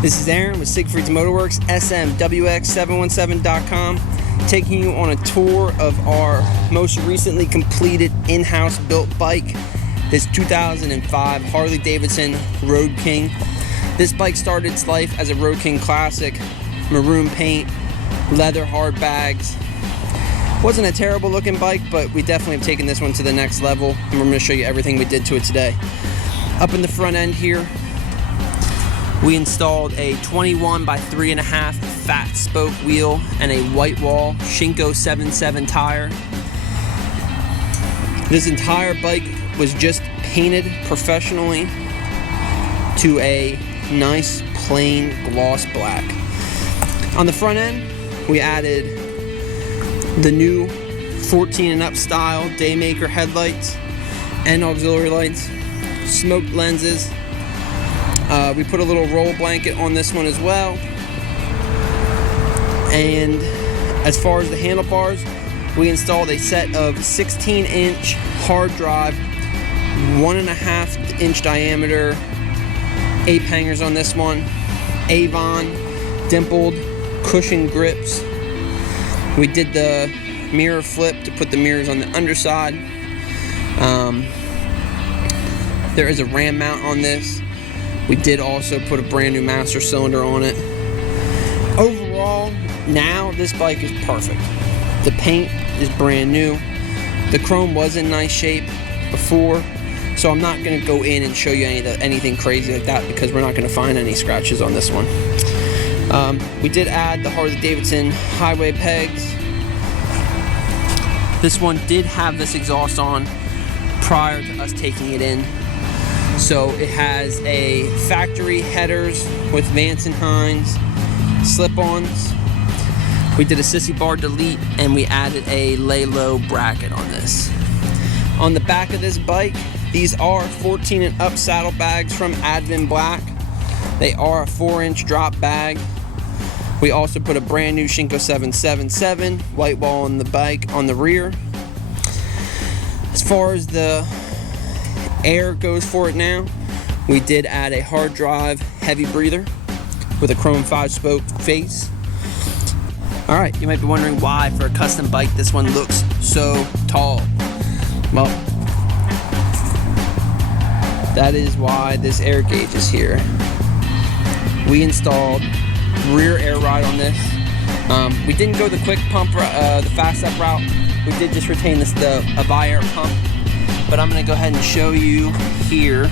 This is Aaron with Siegfried's Motorwerx, SMWX717.com, taking you on a tour of our most recently completed in-house built bike, this 2005 Harley-Davidson Road King. This bike started its life as a Road King Classic, maroon paint, leather hard bags. Wasn't a terrible looking bike, but we definitely have taken this one to the next level, and we're going to show you everything we did to it today. Up in the front end here, we installed a 21 by 3.5 fat spoke wheel and a white wall Shinko 77 tire. This entire bike was just painted professionally to a nice plain gloss black. On the front end, we added the new 14 and up style Daymaker headlights and auxiliary lights, smoked lenses. We put a little roll blanket on this one as well. And as far as the handlebars, we installed a set of 16-inch HardDrive, 1.5-inch diameter ape hangers on this one. ADVAN dimpled cushion grips. We did the mirror flip to put the mirrors on the underside. There is a ram mount on this. We did also put a brand new master cylinder on it. Overall, now this bike is perfect. The paint is brand new. The chrome was in nice shape before, so I'm not going to go in and show you anything crazy like that because we're not going to find any scratches on this one. We did add the Harley-Davidson highway pegs. This one did have this exhaust on prior to us taking it in. So it has a factory headers with Vance and Hines slip-ons. We did a sissy bar delete and we added a lay low bracket on this. On the back of this bike, these are 14 and up saddlebags from ADVAN Black. They are a 4-inch drop bag. We also put a brand new Shinko 717 white wall on the bike on the rear. As far as the air goes for it now, we did add a HardDrive heavy breather with a chrome 5-spoke face. Alright, you might be wondering why for a custom bike this one looks so tall. Well, that is why this air gauge is here. We installed rear air ride on this. We didn't go the quick pump, the fast up route. We did just retain the ViAir pump. But I'm going to go ahead and show you here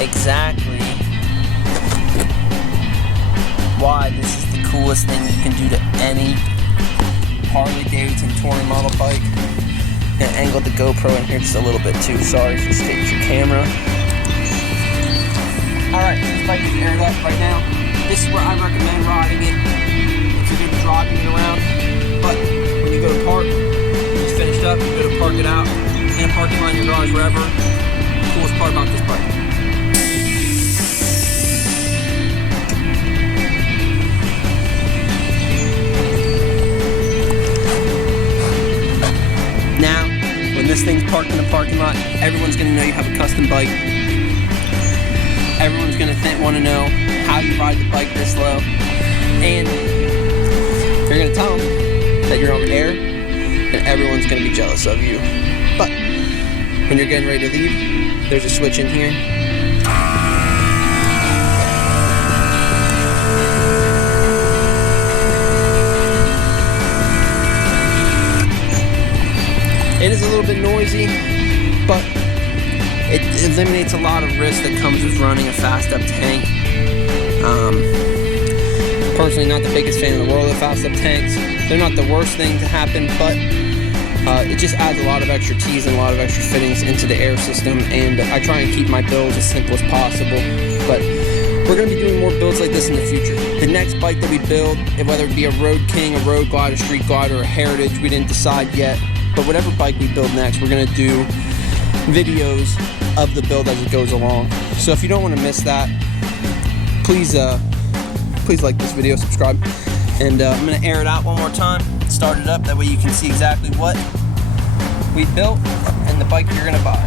exactly why this is the coolest thing you can do to any Harley-Davidson touring model bike. I'm going to angle the GoPro in here just a little bit too. Sorry if you staged your camera. Alright, this bike is aired up right now. This is where I recommend riding it if you're going to be driving it around. But when you go to park, finished up, you go to park it out in a parking lot in your garage, wherever. The coolest part about this bike. Now, when this thing's parked in the parking lot, everyone's going to know you have a custom bike. Everyone's going to want to know how you ride the bike this low. And you're going to tell them that you're on air, and everyone's going to be jealous of you. But when you're getting ready to leave, there's a switch in here. It is a little bit noisy, but it eliminates a lot of risk that comes with running a fast up tank. Personally, not the biggest fan in the world of fast up tanks. They're not the worst thing to happen, but it just adds a lot of extra T's and a lot of extra fittings into the air system, and I try and keep my builds as simple as possible. But we're going to be doing more builds like this in the future. The next bike that we build, whether it be a Road King, a Road Glide, a Street Glide, or a Heritage, we didn't decide yet, but whatever bike we build next, we're going to do videos of the build as it goes along. So if you don't want to miss that, please like this video, subscribe, and I'm going to air it out one more time, start it up, that way you can see exactly what we built and the bike you're going to buy.